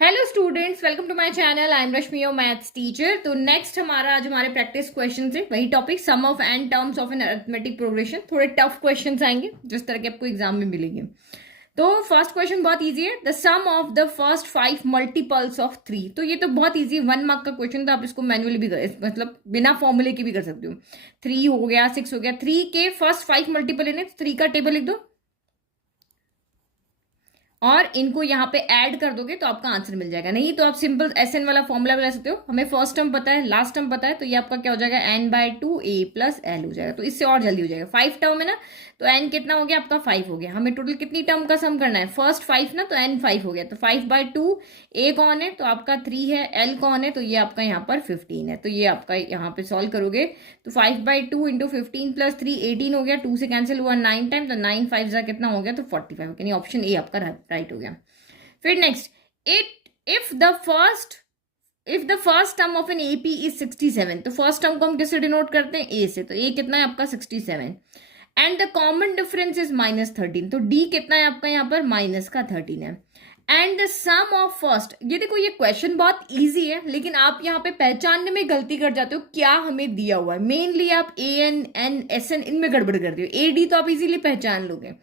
Hello students, welcome to my channel. I am Rashmi, your maths teacher. तो next आज हमारे practice question है वही topic, sum of n terms of an arithmetic progression. थोड़े tough questions आएंगे जिस तरह के आपको एग्जाम में मिलेंगे। तो फर्स्ट क्वेश्चन बहुत इजी है, the sum of the first 5 multiples of 3। तो ये तो बहुत इजी 1 मार्क का क्वेश्चन, तो आप इसको मैनुअली भी मतलब बिना फॉर्मूले के भी कर सकते हो। 3 हो गया, 6 हो गया, 3 के फर्स्ट 5 मल्टीपल है, 3 का टेबल लिख दो और इनको यहाँ पे ऐड कर दोगे तो आपका आंसर मिल जाएगा। नहीं तो आप सिंपल एस एन वाला फॉर्मूला बना सकते हो। हमें फर्स्ट टर्म पता है, लास्ट टर्म पता है, तो ये आपका क्या हो जाएगा, n/2 a प्लस एल हो जाएगा। तो इससे और जल्दी हो जाएगा। 5 टर्म है ना, तो n कितना हो गया आपका, 5 हो गया। हमें टोटल कितनी टर्म का सम करना है, फर्स्ट 5 ना, तो n 5 हो गया। तो 5/2 a कौन है, तो आपका 3 है। l कौन है, तो ये आपका यहाँ पर 15 है। तो ये आपका यहाँ पे सॉल्व करोगे तो 5/2 इंटू 15 प्लस 3 18 हो गया। 2 से कैंसिल हुआ 9 टाइम, तो 9 5 जा कितना हो गया, तो 45। यानी ऑप्शन ए आपका राइट हो गया। फिर next, it if the first term of an AP is 67। तो फर्स्ट टर्म को हम किससे डिनोट करते हैं, ए से। तो ए कितना है आपका 67 and the common difference is -13। तो डी कितना है आपका यहाँ पर, माइनस का 13 है। And the sum of first, ये देखो ये क्वेश्चन बहुत इजी है, लेकिन आप यहाँ पे पहचानने में गलती कर जाते हो क्या हमें दिया हुआ है। मेनली आप A N N S N इनमें गड़बड़ करते हो। ए डी तो आप इजीली पहचान लोगे।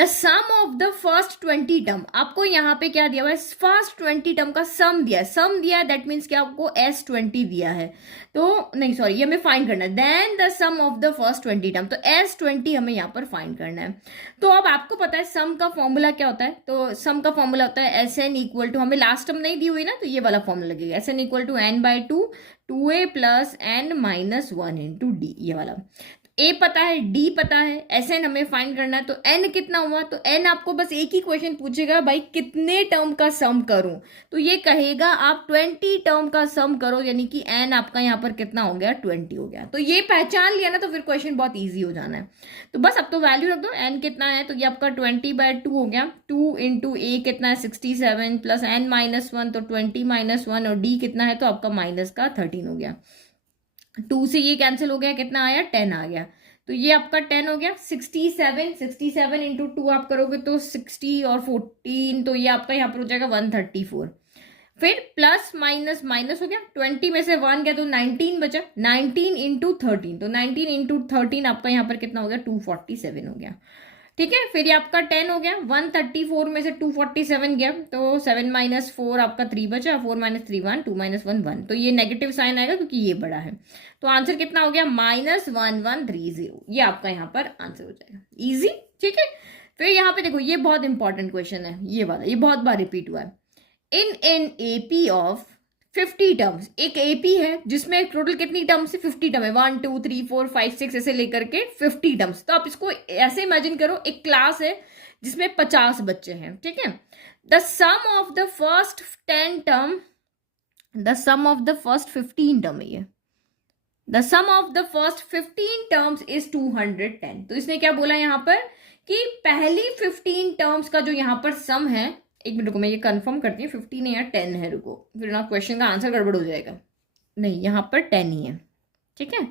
The sum of the first 20 term, आपको यहाँ पे क्या दिया हुआ है, फर्स्ट 20 टर्म का सम दिया है। सम दिया है दैट मीन्स कि आपको S20 दिया है। तो नहीं सॉरी, ये हमें फाइंड करना है। Then the sum of the first 20 term, तो S20 हमें यहाँ पर फाइंड करना है। तो अब आपको पता है सम का फॉर्मूला क्या होता है। तो सम का फॉर्मूला होता है SN इक्वल टू, हमें लास्ट टर्म नहीं दी हुई ना, तो ये वाला फॉर्मूला लगेगा। SN equal to n/2 2a plus n-1 into d, ये वाला। ए पता है, डी पता है, एस एन हमें फाइंड करना है। तो एन कितना हुआ, तो एन आपको बस एक ही क्वेश्चन पूछेगा, भाई कितने टर्म का सम करूं। तो ये कहेगा आप 20 टर्म का सम करो, यानी कि एन आपका यहाँ पर कितना हो गया, 20 हो गया। तो ये पहचान लिया ना, तो फिर क्वेश्चन बहुत ईजी हो जाना है। तो बस अब तो वैल्यू रख दो, एन कितना है, तो ये आपका 20/2 हो गया। 2 इंटू ए कितना है 67 प्लस n-1, तो 20-1, और डी कितना है, तो आपका माइनस का 13 हो गया। 2 से ये कैंसिल हो गया, कितना आया, 10 आ गया। तो ये आपका 10 हो गया। 67 इंटू 2 आप करोगे तो 60 और 14, तो ये आपका यहाँ पर हो जाएगा 134। फिर प्लस माइनस माइनस हो गया, 20 में से 1 गया तो 19 बचा। 19 इंटू 13, तो 19 इंटू 13 आपका यहाँ पर कितना हो गया, 247 हो गया। ठीक है, फिर ये आपका 10 हो गया। 134 में से 247 गया, तो 7-4 आपका 3 बचा। 4-3 1, 2-1 1, तो ये नेगेटिव साइन आएगा क्योंकि ये बड़ा है। तो आंसर कितना हो गया, -1130। ये आपका यहाँ पर आंसर हो जाएगा। इजी, ठीक है। फिर यहाँ पे देखो, ये बहुत इंपॉर्टेंट क्वेश्चन है, ये वाला, ये बहुत बार रिपीट हुआ है। In an AP of 50 terms, एक एपी है जिसमें टोटल कितनी टर्म्स है, 50 टर्म है। 1 2 3 4 5 6 ऐसे लेकर के 50 टर्म्स। तो आप इसको ऐसे इमेजिन करो, एक क्लास है जिसमें 50 बच्चे हैं, ठीक है। The sum of the first 10 term, the sum of the first 15 term है ये। The sum of the first 15 terms is 210। तो इसने क्या बोला यहाँ पर कि पहली 15 टर्म्स का जो यहाँ पर सम है, एक मिनट रुको मैं ये कंफर्म करती हूँ, 15 है या 10 है, रुको फिर ना क्वेश्चन का आंसर गड़बड़ हो जाएगा। नहीं, यहाँ पर 10 ही है, ठीक है।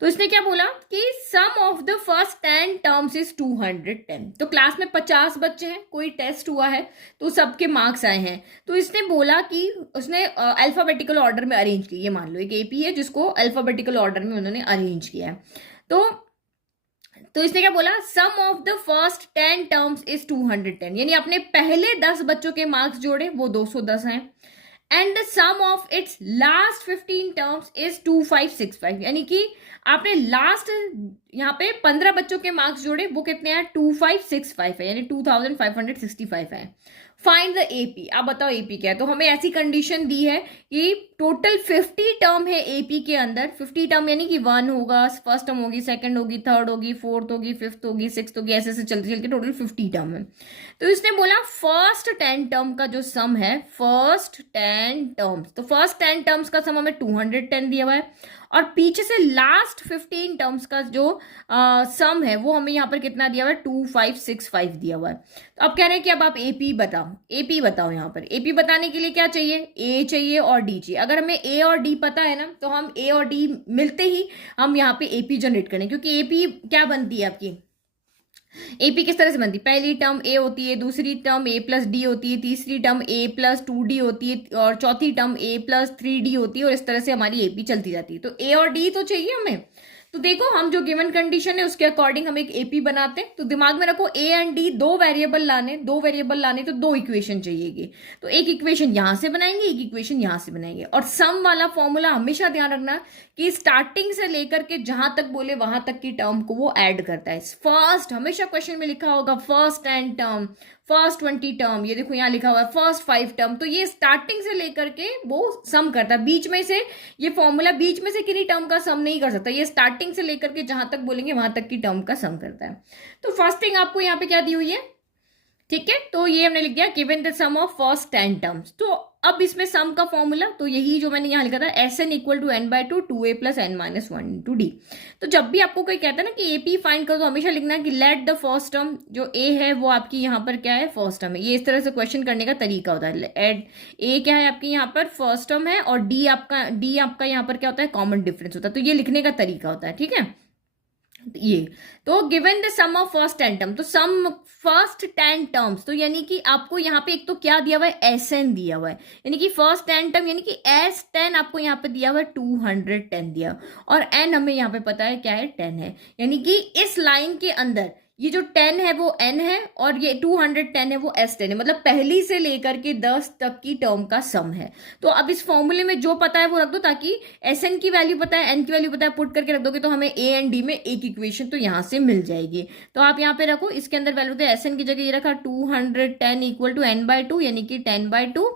तो इसने क्या बोला कि sum of the first 10 terms is 210। तो क्लास में 50 बच्चे हैं, कोई टेस्ट हुआ है तो सबके मार्क्स आए हैं। तो इसने बोला कि उसने अल्फाबेटिकल ऑर्डर में अरेंज किया। ये मान लो एक एपी है जिसको अल्फाबेटिकल ऑर्डर में उन्होंने अरेंज किया है। तो इसने क्या बोला, sum of the first 10 terms is 210, यानी अपने पहले 10 बच्चों के मार्क्स जोड़े वो 210 हैं। And the sum of its last 15 terms is 2565, यानी कि आपने लास्ट यहाँ पे 15 बच्चों के मार्क्स जोड़े, वो कितने हैं, 2565 है, यानी 2565 है। फाइंड द एपी, आप बताओ एपी क्या है। तो हमें ऐसी कंडीशन दी है कि टोटल 50 टर्म है एपी के अंदर। 50 टर्म यानी कि 1 होगा, फर्स्ट टर्म होगी, सेकंड होगी, थर्ड होगी, फोर्थ होगी, फिफ्थ होगी, सिक्स्थ होगी, ऐसे ऐसे चलते चलते टोटल 50 टर्म है। तो इसने बोला फर्स्ट 10 टर्म का जो सम है, फर्स्ट 10 टर्म्स, तो फर्स्ट 10 टर्म्स का सम हमें 210 दिया हुआ है, और पीछे से लास्ट 15 टर्म्स का जो सम है वो हमें यहाँ पर कितना दिया हुआ है, 2565 दिया हुआ है। तो अब कह रहे हैं कि अब आप एपी बताओ। एपी बताओ, यहाँ पर एपी बताने के लिए क्या चाहिए, ए चाहिए और डी चाहिए। अगर हमें ए और डी पता है ना, तो हम ए और डी मिलते ही हम यहाँ पे एपी जनरेट करें, क्योंकि एपी क्या बनती है आपकी, एपी किस तरह से बनती है, पहली टर्म ए होती है, दूसरी टर्म ए प्लस डी होती है, तीसरी टर्म ए प्लस 2d होती है, और चौथी टर्म ए प्लस 3d होती है, और इस तरह से हमारी एपी चलती जाती है। तो ए और डी तो चाहिए हमें। तो देखो हम जो गिवन कंडीशन है उसके अकॉर्डिंग हम एक एपी बनाते हैं। तो दिमाग में रखो ए एंड डी दो वेरिएबल लाने तो दो इक्वेशन चाहिएगी। तो एक इक्वेशन यहां से बनाएंगे, एक इक्वेशन यहां से बनाएंगे। और सम वाला फॉर्मूला हमेशा ध्यान रखना कि स्टार्टिंग से लेकर के जहां तक बोले वहां तक की टर्म को वो ऐड करता है। फर्स्ट हमेशा क्वेश्चन में लिखा होगा फर्स्ट 10 टर्म, फर्स्ट 20 टर्म, ये देखो यहाँ लिखा हुआ है फर्स्ट 5 टर्म। तो ये स्टार्टिंग से लेकर के वो सम करता है, बीच में से ये फॉर्मूला बीच में से किन्हीं टर्म का सम नहीं कर सकता, ये स्टार्टिंग से लेकर के जहां तक बोलेंगे वहां तक की टर्म का सम करता है। तो फर्स्ट थिंग आपको यहाँ पे क्या दी हुई है, ठीक है, तो ये हमने लिख दिया given the sum of first 10 terms. तो अब इसमें सम का फॉर्मूला तो यही जो मैंने यहाँ लिखा था, S n equal to n by two 2a plus n minus 1 into d. तो जब भी आपको कोई कहता है ना कि एपी फाइंड करो, तो हमेशा लिखना है कि लेट द फर्स्ट टर्म, जो ए है वो आपकी यहाँ पर क्या है, फर्स्ट टर्म है। ये इस तरह से क्वेश्चन करने का तरीका होता है। एड ए क्या है आपकी यहाँ पर फर्स्ट टर्म है, और डी आपका यहाँ पर क्या होता है, कॉमन डिफरेंस होता है। तो ये लिखने का तरीका होता है, ठीक है। ये तो given the sum of first 10 term, तो सम फर्स्ट 10 टर्म्स, तो यानी कि आपको यहाँ पे एक तो क्या दिया हुआ है, एस एन दिया हुआ है, यानी कि फर्स्ट 10 टर्म, यानी कि एस 10 आपको यहाँ पे दिया हुआ है 210 दिया, और एन हमें यहाँ पे पता है क्या है, 10 है। यानी कि इस लाइन के अंदर ये जो 10 है वो n है, और ये 210 है वो s10 है, मतलब पहली से लेकर के 10 तक की टर्म का सम है। तो अब इस फॉर्मूले में जो पता है वो रख दो, ताकि sn की वैल्यू पता है, n की वैल्यू पता है, पुट करके रख दोगे तो हमें a एंड d में एक इक्वेशन तो यहां से मिल जाएगी। तो आप यहाँ पे रखो, इसके अंदर वैल्यू थे, sn की जगह ये रखा 210 इक्वल टू n बाय 2, यानी कि 10/2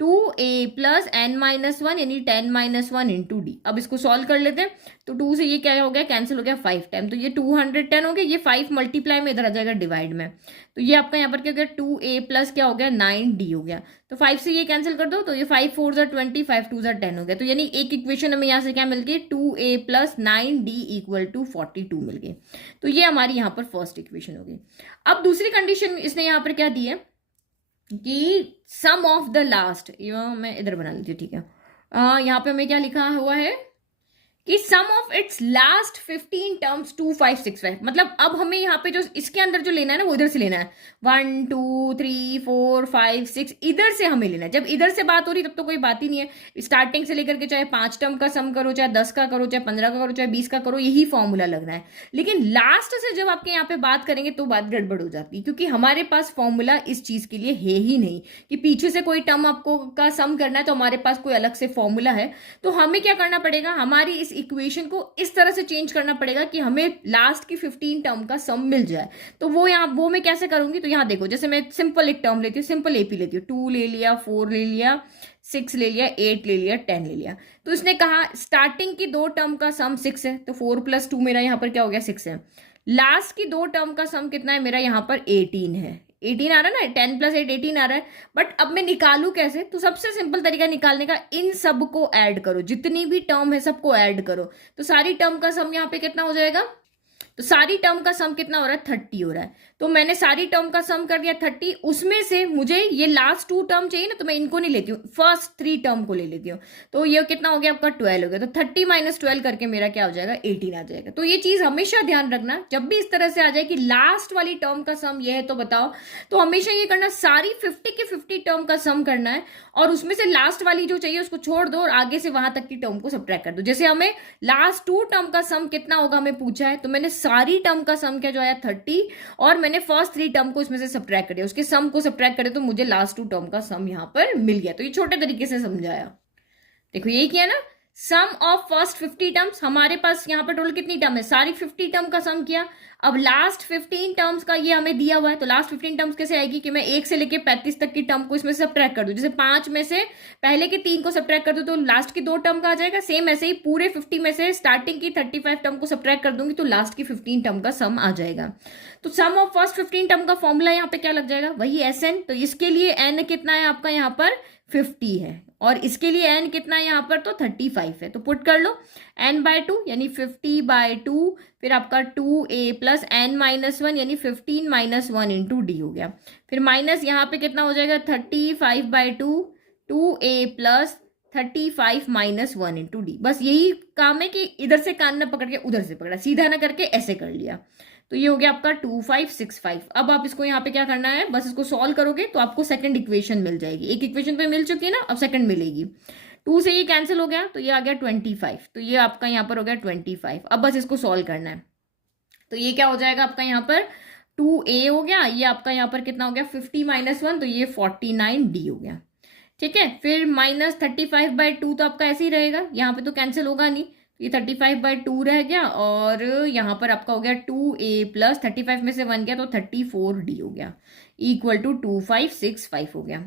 2a प्लस एन माइनस 1, यानी 10 माइनस 1 इंटू डी। अब इसको सॉल्व कर लेते हैं। तो 2 से ये क्या हो गया, कैंसिल हो गया 5 टाइम, तो ये 210 हो गया, ये 5 मल्टीप्लाई में इधर आ जाएगा डिवाइड में। तो ये आपका यहाँ पर क्या हो गया, 2a प्लस क्या हो गया, 9d हो गया। तो 5 से ये कैंसिल कर दो, तो ये 5 4 ज़ा 20, 5 2 ज़ा 10 हो गया। तो यानी एक इक्वेशन हमें यहाँ से क्या मिल गई, 2a plus 9d equal to 42 मिल गई। तो ये हमारी यहाँ पर फर्स्ट इक्वेशन हो गई। अब दूसरी कंडीशन इसने यहाँ पर क्या दी है कि सम ऑफ द लास्ट, मैं इधर बना लेती हूँ, ठीक है। यहाँ पे हमें क्या लिखा हुआ है कि sum of its last 15 terms 2 5 6 5, मतलब अब हमें यहाँ पे जो इसके अंदर जो लेना है ना वो इधर से लेना है, 1 2 3 4 5 6 इधर से हमें लेना है। जब इधर से बात हो रही तब तो कोई बात ही नहीं है, स्टार्टिंग से लेकर के चाहे 5 टर्म का सम करो, चाहे 10 का करो, चाहे 15 का करो, चाहे 20 का करो, यही फॉर्मूला लगना है। लेकिन लास्ट से जब आपके यहाँ पे बात करेंगे तो बात गड़बड़ हो जाती है, क्योंकि हमारे पास फॉर्मूला इस चीज के लिए है ही नहीं कि पीछे से कोई टर्म आपको का सम करना है तो हमारे पास कोई अलग से फॉर्मूला है। तो हमें क्या करना पड़ेगा, हमारी इस इक्वेशन को इस तरह से चेंज करना पड़ेगा कि हमें लास्ट की 15 टर्म का सम मिल जाए। तो वो मैं कैसे करूंगी, तो यहां देखो, जैसे मैं सिंपल एक टर्म लेती हूँ, सिंपल एपी लेती हूँ, 2 ले लिया, 4 ले लिया, 6 ले लिया, 8 ले लिया, 10 ले लिया। तो इसने कहा स्टार्टिंग की 2 टर्म का सम 6 है, तो 4 + 2 मेरा यहाँ पर क्या हो गया, 6 है। लास्ट की 2 टर्म का सम कितना है, मेरा यहाँ पर 18 है, 18 आ रहा है ना, 10 + 8 18 आ रहा है। बट अब मैं निकालू कैसे, तो सबसे सिंपल तरीका निकालने का, इन सब को ऐड करो, जितनी भी टर्म है सबको ऐड करो। तो सारी टर्म का सम यहाँ पे कितना हो जाएगा, तो सारी टर्म का सम कितना हो रहा है, 30 हो रहा है। तो मैंने सारी टर्म का सम कर दिया 30, उसमें से मुझे ये लास्ट 2 टर्म चाहिए ना, तो मैं इनको नहीं लेती हूँ, फर्स्ट 3 टर्म को ले लेती हूँ। तो ये कितना हो गया आपका, 12 हो गया। तो 30 - 12 करके मेरा क्या हो जाएगा, 18 आ जाएगा। तो ये चीज हमेशा ध्यान रखना, जब भी इस तरह से आ जाए कि लास्ट वाली टर्म का सम ये है तो बताओ, तो हमेशा ये करना, सारी 50 की 50 टर्म का सम करना है, और उसमें से लास्ट वाली जो चाहिए उसको छोड़ दो और आगे से वहां तक की टर्म को सब्ट्रैक्ट कर दो। जैसे हमें लास्ट 2 टर्म का सम कितना होगा हमें पूछा है, तो मैंने सारी टर्म का सम क्या जो आया 30, और मैंने फर्स्ट 3 टर्म को इसमें से सब्ट्रैक्ट कर दिया, उसके सम को सब्ट्रैक्ट करे तो मुझे लास्ट 2 टर्म का सम यहां पर मिल गया। तो ये छोटे तरीके से समझाया, देखो यही किया ना, सम ऑफ फर्स्ट 50 टर्म्स, हमारे पास यहाँ पर टोटल कितनी टर्म है, सारी 50 टर्म का सम किया। अब लास्ट 15 टर्म्स का ये हमें दिया हुआ है, तो लास्ट 15 टर्म्स कैसे आएगी कि मैं 1 से लेके 35 तक की टर्म को इसमें से सब्ट्रैक्ट कर दूं। जैसे 5 में से पहले के 3 को सब्ट्रैक्ट कर दूं तो लास्ट की 2 टर्म का आ जाएगा, सेम ऐसे ही पूरे 50 में से स्टार्टिंग की 35 टर्म को सब्ट्रैक्ट कर दूंगी तो लास्ट की 15 टर्म का सम आ जाएगा। तो सम ऑफ फर्स्ट 15 टर्म का फॉर्मूला यहाँ पे क्या लग जाएगा, वही SN। तो इसके लिए n कितना है आपका यहाँ पर 50 है, और इसके लिए n कितना है यहाँ पर, तो 35 है। तो पुट कर लो n/2 यानी 50/2, फिर आपका 2a प्लस n - 1 यानी 15 - 1 इंटू डी हो गया। फिर माइनस यहाँ पे कितना हो जाएगा, 35/2 2a प्लस 35 - 1 इंटू डी। बस यही काम है कि इधर से कान न पकड़ के उधर से पकड़ा, सीधा ना करके ऐसे कर लिया। तो ये हो गया आपका 2565। अब आप इसको यहाँ पे क्या करना है, बस इसको सॉल्व करोगे तो आपको सेकंड इक्वेशन मिल जाएगी। एक इक्वेशन तो मिल चुकी है ना, अब सेकंड मिलेगी। 2 से ये कैंसिल हो गया तो ये आ गया 25, तो ये आपका यहाँ पर हो गया 25। अब बस इसको सॉल्व करना है। तो ये क्या हो जाएगा आपका यहाँ पर 2a हो गया, ये आपका यहाँ पर कितना हो गया 50 - 1, तो ये 49d हो गया। ठीक है, फिर -35/2 तो आपका ऐसे ही रहेगा, यहाँ पे तो कैंसिल होगा नहीं, ये 35/2 रह गया, और यहाँ पर आपका हो गया 2a प्लस 35 में से 1 गया तो 34d हो गया, इक्वल टू 2565 हो गया।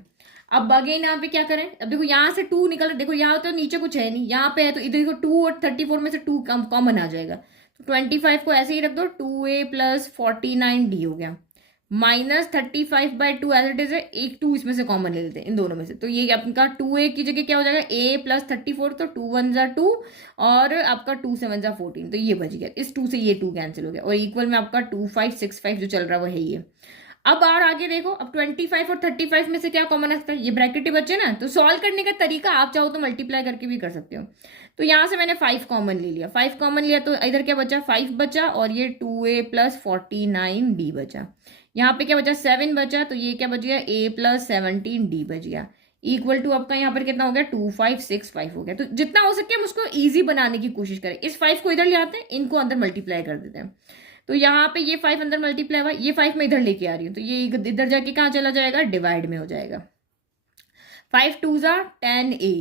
अब अगेन यहाँ पे क्या करें, अब देखो यहाँ से 2 निकल, देखो यहाँ तो नीचे कुछ है नहीं, यहाँ पे है, तो इधर देखो 2 और 34 में से 2 कॉमन आ जाएगा, तो 25 को ऐसे ही रख दो, 2a प्लस 49d हो गया, -35/2 एज इट इज है, एक 2 इसमें से कॉमन ले लेते हैं इन दोनों में से, तो ये आपका 2a की जगह क्या हो जाएगा a प्लस 34, तो 2 1 जा 2 और आपका 2 7 जा 14, तो ये बच गया, इस 2 से ये 2 कैंसिल हो गया, और इक्वल में आपका 2565 जो चल रहा है वो है ये। अब आगे देखो, अब 25 और 35 में से क्या कॉमन आता है, ये ब्रैकेट ही बचे ना, तो सॉल्व करने का तरीका आप चाहो तो मल्टीप्लाई करके भी कर सकते हो। तो यहां से मैंने 5 कॉमन ले लिया, 5 कॉमन लिया तो इधर क्या बचा 5 बचा, और ये 2a प्लस 49d बचा, यहाँ पे क्या बचा 7 बचा, तो ये क्या बच गया a प्लस 17d बच गया, इक्वल टू आपका यहाँ पर कितना हो गया 2565 हो गया। तो जितना हो सके हम उसको ईजी बनाने की कोशिश करें, इस 5 को इधर ले आते हैं, इनको अंदर मल्टीप्लाई कर देते हैं, तो यहाँ पे ये 5 अंदर मल्टीप्लाई हुआ, ये 5 मैं इधर लेके आ रही हूँ, तो ये इधर जाके कहाँ चला जाएगा, डिवाइड में हो जाएगा, 5 2 जा 10a,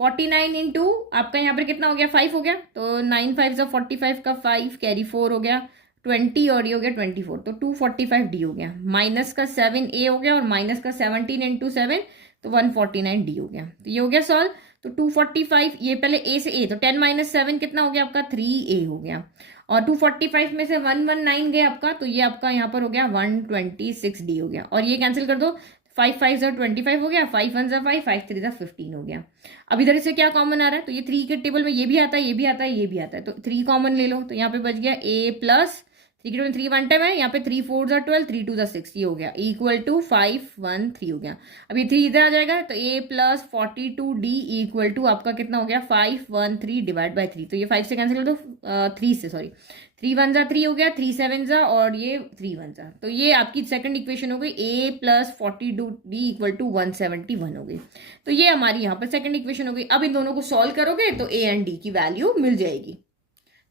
49 इंटू आपका यहाँ पर कितना हो गया 5 हो गया, तो 9 5 जा 45 का 5 कैरी 4 हो गया 20, और ये हो गया 24, तो 245d हो गया, माइनस का 7a हो गया, और माइनस का 17 इंटू 7 तो 149d हो गया, तो ये हो गया सॉल्व। तो 245, ये पहले a से a, तो 10 - 7 कितना हो गया आपका 3a हो गया, और 245 में से 119 गया आपका, तो ये आपका यहाँ पर हो गया 126d हो गया, और ये कैंसिल कर दो, 5 5 जा 25 हो गया, 5 1 जा 5, 5 3 जा 15 हो गया। अब इधर से क्या कॉमन आ रहा है, तो ये 3 के टेबल में ये भी आता है, ये भी आता है, ये भी आता है, तो 3 कॉमन ले लो, तो यहाँ पे बच गया a प्लस 3 के टेबल में 3 1 टाइम है, यहाँ पे 3 4 जा 12, 3 2 जा 6, ये हो गया, इक्वल टू 513 हो गया। अब ये 3 इधर आ जाएगा, तो a plus 42d equal to आपका कितना हो गया 513 डिवाइड बाई 3, तो ये 5 से कैंसिल कर दो, 3 से, सॉरी 3 1 जा 3 हो गया, 3 7 जा, और ये 3 1 जा, तो ये आपकी सेकंड इक्वेशन हो गई, a plus 42d equal to 171 हो गई, तो ये हमारी यहाँ पर सेकंड इक्वेशन हो गई। अब इन दोनों को सॉल्व करोगे तो a एंड d की वैल्यू मिल जाएगी।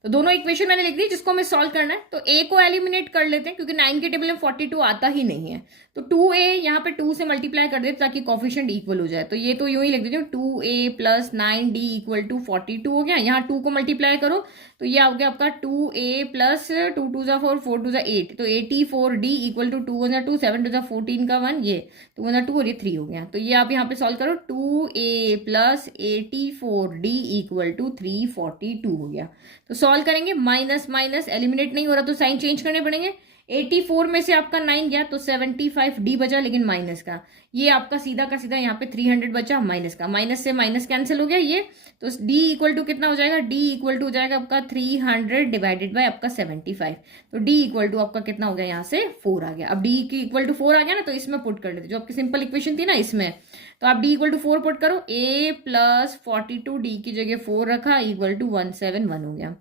तो दोनों इक्वेशन मैंने लिख दी, जिसको हमें सॉल्व करना है, तो a को एलिमिनेट कर लेते हैं, क्योंकि 9 के टेबल में 42 आता ही नहीं है, तो 2a यहाँ पे 2 से मल्टीप्लाई कर देते ताकि कॉफिशिएंट इक्वल हो जाए, तो ये तो यूं ही लिख देते हो 2a plus 9d equal to 42 हो गया, यहाँ 2 को मल्टीप्लाई करो तो ये आ गया आपका 2a प्लस 2 2 जा 4 4 2 जा 8, तो 84d इक्वल टू 2 1 जा 2 7 2 जा 14 का 1, ये 2 1 जा 2 और ये 3 हो गया, तो ये आप यहाँ पे सॉल्व करो, 2a plus 84d equal to 342 हो गया। तो सॉल्व करेंगे, माइनस माइनस एलिमिनेट नहीं हो रहा तो साइन चेंज करने पड़ेंगे, 84 में से आपका 9 गया तो 75d बचा, लेकिन माइनस का, ये आपका सीधा का सीधा यहाँ पे 300 बचा, माइनस का, माइनस से माइनस कैंसिल हो गया ये, तो d इक्वल टू कितना हो जाएगा, d इक्वल टू हो जाएगा आपका 300 डिवाइडेड बाय आपका 75, तो d इक्वल टू आपका कितना हो गया यहाँ से 4 आ गया। अब d की इक्वल टू 4 आ गया ना, तो इसमें पुट कर लेते, जो आपकी सिंपल इक्वेशन थी ना इसमें, तो आप d इक्वल टू 4 पुट करो, a प्लस 42d की जगह 4 रखा इक्वल टू 171 हो गया,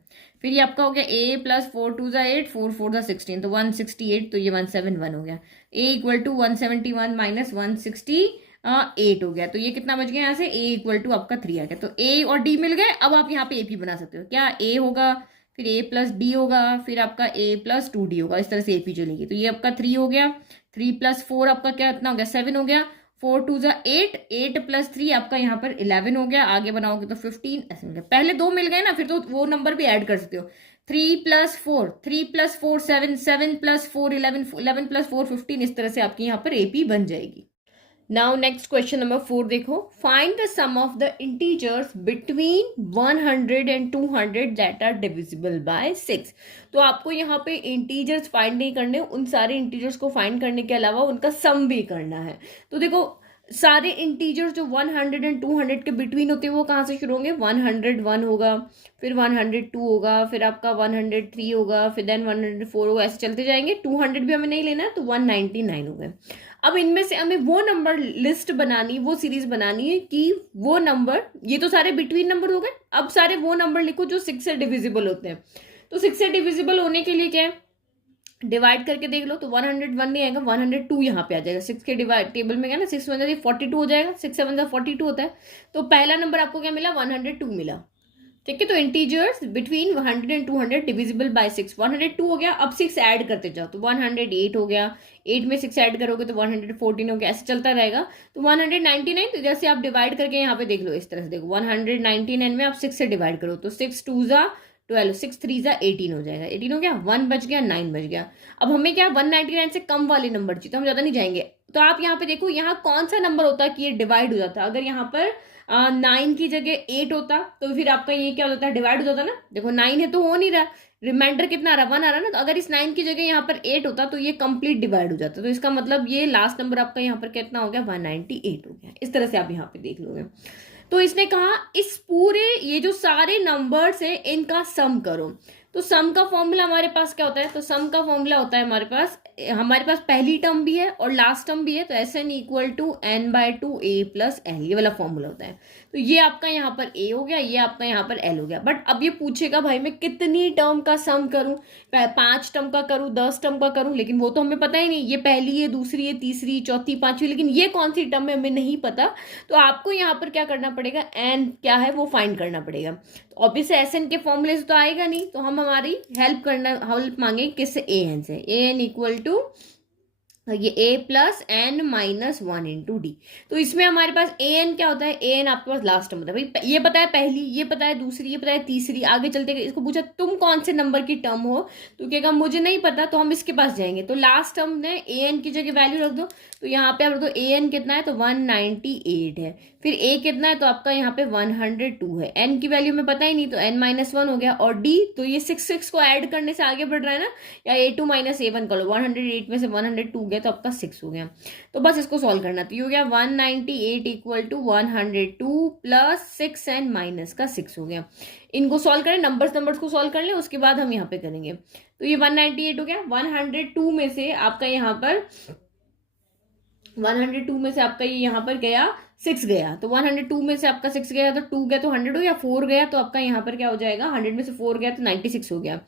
फिर ये आपका हो गया a प्लस 4 2 जा 8 4 4 जा 16, तो 168, तो ये 171 हो गया, a इक्वल टू 171 माइनस 168 हो गया, तो ये कितना बच गया यहाँ से, a इक्वल टू आपका 3 आ गया, तो a और d मिल गए। अब आप यहाँ पे ap बना सकते हो, क्या a होगा, फिर a प्लस d होगा, फिर आपका a प्लस 2d होगा, इस तरह से ap चलेगी, तो ये आपका 3 हो गया, 3 प्लस 4 आपका क्या इतना हो गया 7 हो गया, 4 2 जा 8, 8 प्लस 3 आपका यहाँ पर 11 हो गया, आगे बनाओगे तो 15 ऐसे मिल गया, पहले 2 मिल गए ना, फिर तो वो नंबर भी ऐड कर सकते हो, 3 प्लस 4 7 7 प्लस 4 11 11 प्लस 4 15, इस तरह से आपकी यहाँ पर एपी बन जाएगी। नाउ नेक्स्ट क्वेश्चन नंबर 4 देखो, find the sum of the integers between 100 and 200 that are divisible by 6। तो आपको यहाँ पे इंटीजर्स फाइंड नहीं करने, उन सारे इंटीजर्स को फाइंड करने के अलावा उनका सम भी करना है। तो देखो सारे इंटीजर्स जो 100 एंड 200 के बिटवीन होते हैं वो कहाँ से शुरू होंगे, 101 होगा, फिर 102 होगा, फिर आपका 103 होगा, फिर देन 104 होगा, ऐसे चलते जाएंगे। 200 भी हमें नहीं लेना है, तो 199 हो गए। अब इनमें से हमें वो नंबर लिस्ट बनानी, वो सीरीज बनानी है कि वो नंबर, ये तो सारे बिटवीन नंबर हो गए, अब सारे वो नंबर लिखो जो 6 से डिविजिबल होते हैं। तो 6 से डिविजिबल होने के लिए क्या है, डिवाइड करके देख लो तो 101 नहीं आएगा, 102 यहाँ पे आ जाएगा। 6 के डिवाइड टेबल में क्या ना, 6 वन 42 हो जाएगा, 6 7 42 होता है। तो पहला नंबर आपको क्या मिला, 102 मिला। ठीक है, तो integers between 100 and 200 divisible by 6, 102 हो गया। अब 6 ऐड करते जाओ तो 108 हो गया, 8 में 6 ऐड करोगे तो 114 हो गया, ऐसे चलता रहेगा। तो 199, तो जैसे आप डिवाइड करके यहाँ पे देख लो, इस तरह से देखो, 199 में आप 6 से डिवाइड करो तो 6 2 जा 12, 6 3 जा 18 हो जाएगा। 18 हो गया, 1 बच गया, 9 बच गया। अब हमें क्या 199 से कम वाले नंबर चाहिए, तो हम ज्यादा नहीं जाएंगे। तो आप यहाँ पे देखो, यहाँ कौन सा नंबर होता है कि ये डिवाइड हो जाता है। अगर यहाँ पर 9 की जगह 8 होता तो फिर आपका ये क्या हो जाता है, डिवाइड हो जाता ना। देखो 9 है तो हो नहीं रहा, रिमाइंडर कितना आ रहा, 1 आ रहा ना। तो अगर इस 9 की जगह यहाँ पर 8 होता तो ये कंप्लीट डिवाइड हो जाता। तो इसका मतलब ये लास्ट नंबर आपका यहाँ पर कितना हो गया, 198 हो गया। इस तरह से आप यहाँ पे देख लोगे। तो इसने कहा इस पूरे ये जो सारे नंबर्स है इनका सम करो। तो सम का फॉर्मूला हमारे पास क्या होता है, तो सम का फॉर्मूला होता है हमारे पास पहली टर्म भी है और लास्ट टर्म भी है। तो Sn equal to n/2 a plus l, ये वाला फॉर्मूला होता है। तो ये आपका यहाँ पर a हो गया, ये आपका यहाँ पर l हो गया। बट अब ये पूछेगा भाई मैं कितनी टर्म का सम करूं, 5 टर्म का करूं, 10 टर्म का करूं, लेकिन वो तो हमें पता ही नहीं, ये पहली है, दूसरी है, तीसरी, चौथी, पांचवी, लेकिन ये कौन सी टर्म है हमें नहीं पता। तो आपको यहाँ पर क्या करना पड़ेगा, एन क्या है वो फाइंड करना पड़ेगा। तो ऑब्वियसली Sn के फॉर्मूले से तो आएगा नहीं, तो हम हमारी हेल्प मांगे किससे, an से। an इक्वल टू ये a plus n minus 1 into d. तो इसमें हमारे पास an क्या होता है, an आपके पास लास्ट टर्म होता है। भाई ये पता है पहली, ये पता है दूसरी, ये पता है तीसरी, आगे चलते इसको पूछा तुम कौन से नंबर की टर्म हो, तो कहेगा मुझे नहीं पता। तो हम इसके पास जाएंगे, तो लास्ट टर्म ने an की जगह वैल्यू रख दो। तो यहाँ पे आप रख दो an कितना है, तो 198 है। फिर a कितना है, तो आपका यहाँ पे 102 है। n की वैल्यू में पता ही नहीं, तो n माइनस 1 हो गया। और d तो ये 6 को ऐड करने से आगे बढ़ रहा है ना, या a2 माइनस a1 कर लो, 108 में से 102 गया तो आपका 6 हो गया। तो बस इसको सॉल्व करना, तो ये हो गया 198 equal to 102 plus 6 and minus का 6 हो गया। इनको सॉल्व करें, नंबर्स को सॉल्व कर लें, उसके बाद हम यहाँ पे करेंगे। तो ये 198 हो गया। 102 में से आपका यहाँ पर 102 में से आपका ये यहाँ पर गया 6 गया, तो 102 में से आपका 6 गया तो 2 गया तो 100 हो गया, 4 गया तो आपका यहाँ पर क्या हो जाएगा, 100 में से 4 गया तो 96 हो गया।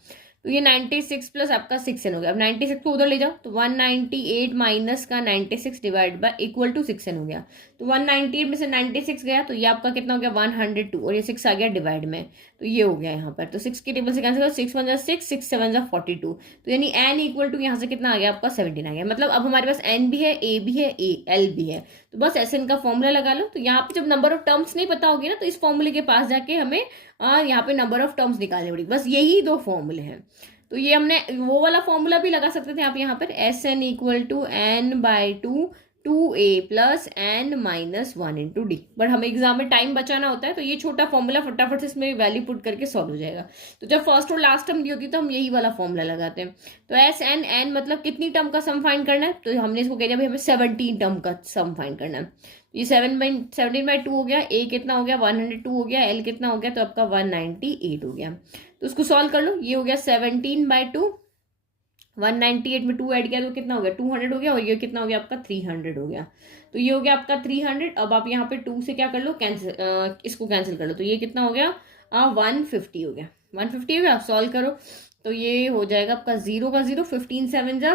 तो ये 96 प्लस आपका 6n हो गया। अब 96 को उधर ले जाओ तो 198 माइनस का 96 divide y equal to 6n हो गया। तो 198 में से 96 गया तो ये आपका कितना हो गया, 102, और ये 6 आ गया डिवाइड में, तो ये हो गया यहाँ पर। तो 6 के टेबल से कैंसिल करो, 6 1 जा 6, 6 7 जा 42, तो यानी n इक्वल टू यहाँ से कितना आ गया आपका 17 आ गया। मतलब अब हमारे पास n भी है, a भी है, l भी है। तो बस Sn का फॉर्मूला लगा लो। तो यहाँ पे जब नंबर ऑफ टर्म्स नहीं पता होगी ना, तो इस फॉर्मूले के पास जाके हमें यहाँ पे नंबर ऑफ टर्म्स निकालने पड़ेगी। बस यही 2 फॉर्मूले हैं। तो ये हमने वो वाला फॉर्मूला भी लगा सकते थे आप यहाँ पर, Sn equal to n/2 2a plus n minus 1 into d. But हमें एग्जाम में टाइम बचाना होता है, तो ये छोटा फॉर्मूला फटाफट से इसमें वैल्यू पुट करके सॉल्व हो जाएगा। तो जब फर्स्ट और लास्ट टर्म दी होती है तो हम यही वाला फॉर्मूला लगाते हैं। तो Sn n मतलब कितनी टर्म का सम फाइंड करना है, तो हमने इसको कह दिया भाई हमें 17 टर्म का सम फाइंड करना है। ये 17/2 हो गया, a कितना हो गया 102 हो गया, l कितना हो गया तो आपका 198 हो गया। तो उसको सॉल्व कर लो, ये हो गया 17/2, 198 में 2 ऐड किया तो कितना हो गया 200 हो गया, और ये कितना हो गया आपका 300 हो गया। तो ये हो गया आपका 300। अब आप यहाँ पे 2 से क्या कर लो, कैंसिल, इसको कैंसिल कर लो, तो ये कितना हो गया 150 हो गया। 150 हो गया, सॉल्व करो तो ये हो जाएगा आपका 0 का 0, 15 7 जा,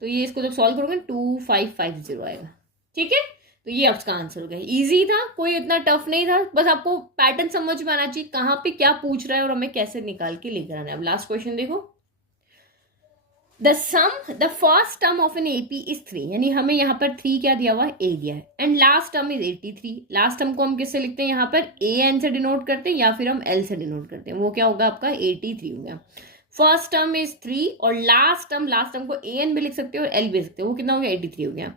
तो ये इसको जब सॉल्व करोगे 2550 आएगा। ठीक है, तो ये आपका आंसर हो गया। इजी था, कोई इतना टफ नहीं था, बस आपको पैटर्न समझ में आना चाहिए कहाँ पे क्या पूछ रहा है और हमें कैसे निकाल के लेकर आना है। अब लास्ट क्वेश्चन देखो, the first term of an AP is 3, यानी हमें यहाँ पर 3 क्या दिया हुआ है, a दिया है, and last term is 83। Last term को हम किससे लिखते हैं, यहाँ पर an से डिनोट करते हैं या फिर हम l से डिनोट करते हैं, वो क्या होगा आपका 83 हो गया। फर्स्ट टर्म इज 3 और लास्ट टर्म को an भी लिख सकते हो और l भी लिख सकते हो, वो कितना हो गया 83 हो गया।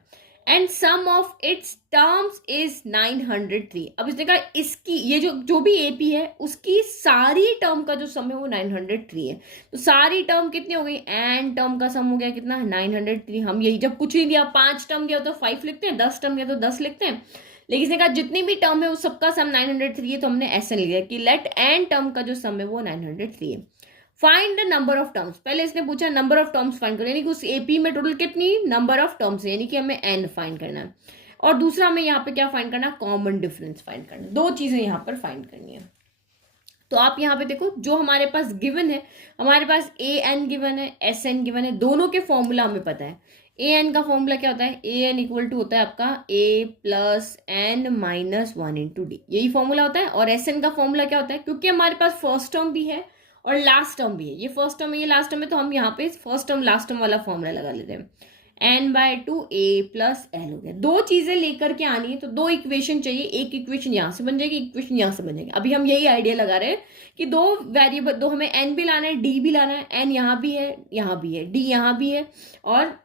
And sum of its terms is 903। अब इसने कहा इसकी ये जो भी एपी है उसकी सारी टर्म का जो सम है वो 903 है। तो सारी टर्म कितनी हो गई, एंड टर्म का सम हो गया कितना 903। हम यही जब कुछ नहीं दिया, 5 टर्म दिया तो 5 लिखते हैं, 10 टर्म दिया तो 10 लिखते हैं, लेकिन इसने कहा जितनी भी टर्म है उस सबका सम 903 है, तो हमने ऐसे लिया कि लेट एंड टर्म का जो सम है वो 903 है। Find the number of terms, पहले इसने पूछा नंबर ऑफ टर्म्स फाइंड करो, यानी कि उस एपी में टोटल कितनी नंबर ऑफ टर्म्स है, यानी कि हमें एन फाइंड करना है। और दूसरा हमें यहाँ पे क्या फाइंड करना, कॉमन डिफरेंस फाइंड करना। 2 चीजें यहाँ पर फाइंड करनी है। तो आप यहाँ पे देखो जो हमारे पास गिवन है, हमारे पास ए एन गिवन है, एस एन गिवन है, दोनों के फॉर्मूला हमें पता है। ए एन का फॉर्मूला क्या होता है, ए एन इक्वल टू होता है आपका a plus n minus one into d, यही फॉर्मूला होता है। और एस एन का फॉर्मूला क्या होता है, क्योंकि हमारे पास फर्स्ट टर्म भी है और लास्ट टर्म भी है, ये फर्स्ट टर्म है ये लास्ट टर्म है, तो हम यहाँ पे फर्स्ट टर्म लास्ट टर्म वाला फॉर्मूला लगा लेते हैं। n/2 a प्लस एल हो गया। दो चीजें लेकर के आनी है तो दो इक्वेशन चाहिए, एक इक्वेशन यहां से बन जाएगी, इक्वेशन यहां से बन जाएगी। अभी हम यही आइडिया लगा रहे हैं कि दो वेरिएबल, दो हमें n भी लाना है, d भी लाना है, n यहाँ भी है, यहाँ भी है, d यहाँ भी है, और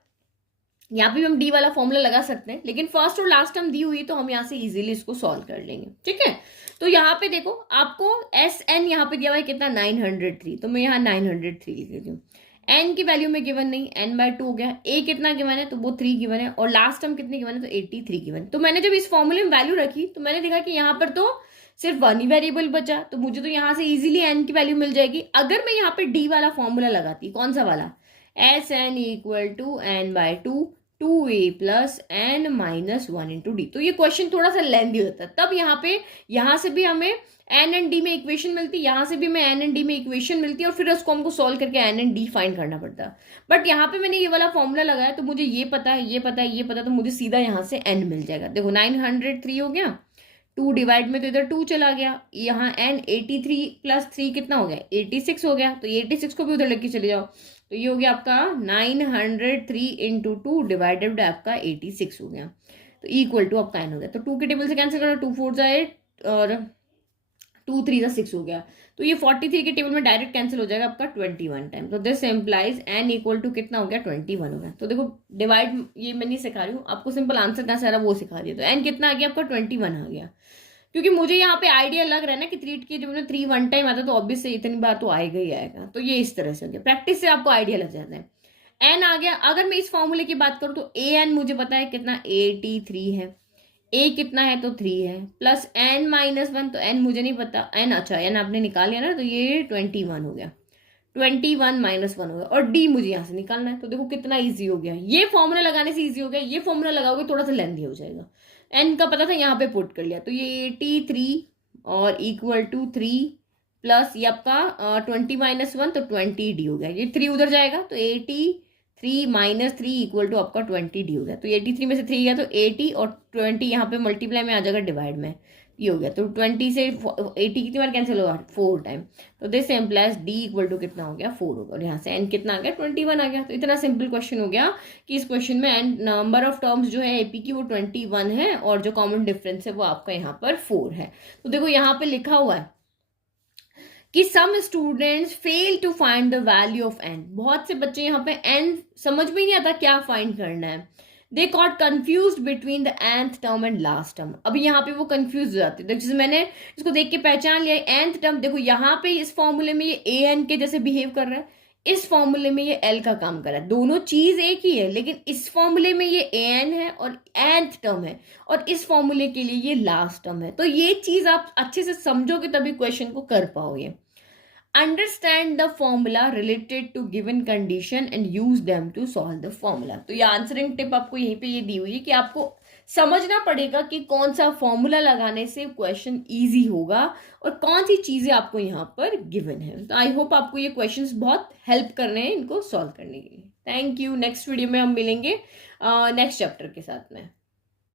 यहाँ पे भी हम d वाला फॉर्मूला लगा सकते हैं, लेकिन फर्स्ट और लास्ट टर्म दी हुई है तो हम यहाँ से इजीली इसको सॉल्व कर लेंगे। ठीक है, तो यहाँ पे देखो आपको एस एन यहाँ पे दिया हुआ है कितना 903, तो मैं यहाँ 903 लिख देती हूँ। एन की वैल्यू में गिवन नहीं, n/2 हो गया। ए कितना गिवन है, तो वो 3 गिवन है, और लास्ट टर्म कितनी गिवन है, तो 83 गिवन। तो मैंने जब इस फॉर्मूले में वैल्यू रखी तो मैंने देखा कि यहाँ पर तो सिर्फ वन ही वेरिएबल बचा, तो मुझे तो यहाँ से इजीली एन की वैल्यू मिल जाएगी। अगर मैं यहाँ पे डी वाला फॉर्मूला लगाती, कौन सा वाला, S n equal to n/2 2a plus n minus one into d, तो ये क्वेश्चन थोड़ा सा लेंथी होता है। तब यहाँ पे यहाँ से भी हमें एन एंड डी में इक्वेशन मिलती, यहाँ से भी हमें एन एंड डी में इक्वेशन मिलती है, और फिर उसको हमको सॉल्व करके एन एंड डी फाइंड करना पड़ता है। बट यहाँ पे मैंने ये वाला फॉर्मूला लगाया तो मुझे ये पता है, ये पता है, ये पता है, तो मुझे सीधा यहाँ से एन मिल जाएगा। देखो 903 हो गया, 2 डिवाइड में तो इधर 2 चला गया, यहाँ एन 83 प्लस 3 कितना हो गया, 86 हो गया, तो 86 को भी उधर लेके चले जाओ, तो ये हो गया आपका 903 इंटू 2 डिवाइडेड आपका 86 हो गया, तो इक्वल टू आपका एन हो गया। तो 2 के टेबल से कैंसिल करो, 2 4 8 और 2 3 6 हो गया, तो ये 43 के टेबल में डायरेक्ट कैंसिल हो जाएगा आपका 21 टाइम। तो this implies n equal to कितना हो गया, 21 हो गया। तो देखो डिवाइड ये मैं नहीं सिखा रही हूँ आपको, सिंपल आंसर कहाँ से आ रहा है वो सिखा दिया। तो एन कितना आ गया आपका 21 आ गया, क्योंकि मुझे यहाँ पे आइडिया लग रहा है ना कि 3 के जब 3 वन टाइम आता तो ऑब्वियस इतनी बार तो आएगा ही आएगा, तो ये इस तरह से हो गया। प्रैक्टिस से आपको आइडिया लग जाता है। एन आ गया। अगर मैं इस फॉर्मूले की बात करूँ तो ए एन मुझे पता है कितना 83 है, ए कितना है तो 3 है, प्लस एन माइनस वन, तो एन मुझे नहीं पता, एन अच्छा एन आपने निकाल लिया ना, तो ये 21 हो गया, 21 माइनस वन हो गया, और डी मुझे यहाँ से निकालना है। तो देखो कितना ईजी हो गया, ये फॉर्मूला लगाने से ईजी हो गया, ये फॉर्मूला लगाओगे थोड़ा सा लेंथी हो जाएगा। एन का पता था यहाँ पे पुट कर लिया, तो ये 83 और इक्वल टू 3 प्लस ये आपका 20 माइनस वन, तो 20 डी हो गया। ये 3 उधर जाएगा तो 83 माइनस 3 इक्वल टू आपका 20 डी हो गया। तो 83 में से 3 गया तो 80, और 20 यहाँ पे मल्टीप्लाई में आ जाएगा डिवाइड में, ये हो गया। तो 20 से 80 कितनी बार कैंसिल होगा, 4 टाइम। तो this implies d equal to कितना हो गया, 4 होगा, और यहाँ से एन कितना आ गया, 21 आ गया। तो इतना सिंपल क्वेश्चन हो गया कि इस क्वेश्चन में एन नंबर ऑफ टर्म्स जो है एपी की वो 21 है, और जो कॉमन डिफरेंस है वो आपका यहाँ पर 4 है। तो देखो यहाँ पे लिखा हुआ है कि some students fail to find the value of n, बहुत से बच्चे यहाँ पे एन समझ में नहीं आता क्या फाइंड करना है। They got confuse between the nth term and last term, अभी यहाँ पे वो कंफ्यूज हो जाते हैं। जैसे मैंने इसको देख के पहचान लिया, nth टर्म देखो यहाँ पे इस फॉर्मूले में ये ए एन के जैसे बिहेव कर रहा है, इस फॉर्मूले में ये एल का काम कर रहा है, दोनों चीज एक ही है, लेकिन इस फॉर्मूले में ये ए एन है और nth टर्म है, और इस फॉर्मूले के लिए ये लास्ट टर्म है। तो ये चीज आप अच्छे से समझोगे तभी क्वेश्चन को कर पाओगे। Understand the formula related to given condition and use them to solve the formula. तो ये आंसरिंग टिप आपको यहीं पे ये दी हुई है कि आपको समझना पड़ेगा कि कौन सा फॉर्मूला लगाने से क्वेश्चन इजी होगा और कौन सी चीजें आपको यहाँ पर गिवन है। तो आई होप आपको ये क्वेश्चंस बहुत हेल्प कर रहे हैं इनको सॉल्व करने के लिए। Thank you. नेक्स्ट वीडियो में हम मिलेंगे नेक्स्ट चैप्टर के साथ में।